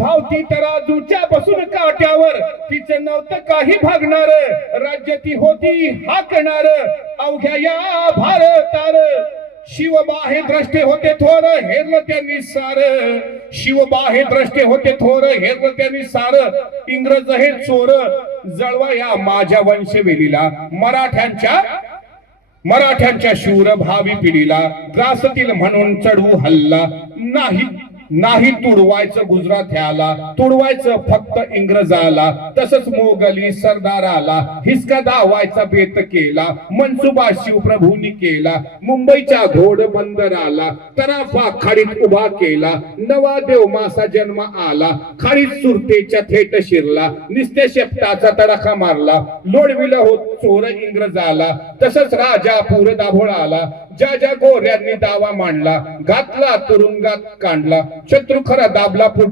धावती तराजूच्या बसून काट्यावर तिचं नव्हतं काही भागणार, राज्य ती होती हाकणार अवघ्या या भारतार. शिवबाहे द्रष्टे होते थोर हेरलं त्यांनी सार, शिवबाहे द्रष्टे होते थोर हेरलं त्यांनी सार. इंग्रज हे चोर जळवा या माझ्या वंशवेलीला, मराठ्यांच्या शूर भावी पिढीला त्रासतील म्हणून चढू हल्ला नाही. नाही तुडवायचं गुजराथ्याला, तुडवायचं फक्त इंग्रजाला. तसंच मोगली सरदाराला हिसका दावायचा बेत केला, मनसुबा शिवप्रभूंनी केला. मुंबईच्या घोड बंदराला तराफा खाडीत उभा केला, नवा देव मासा जन्म आला. खाडीत सुरतेच्या थेट शिरला, निस्ते शेपटाचा तडाखा मारला. लोडविला होत चोर इंग्रजाला, तसंच राजापूर दाभोळाला. ज्या ज्या गोऱ्यांनी दावा मांडला, घातला तुरुंगात काढला. शत्रू खरा दाबला पुढच्या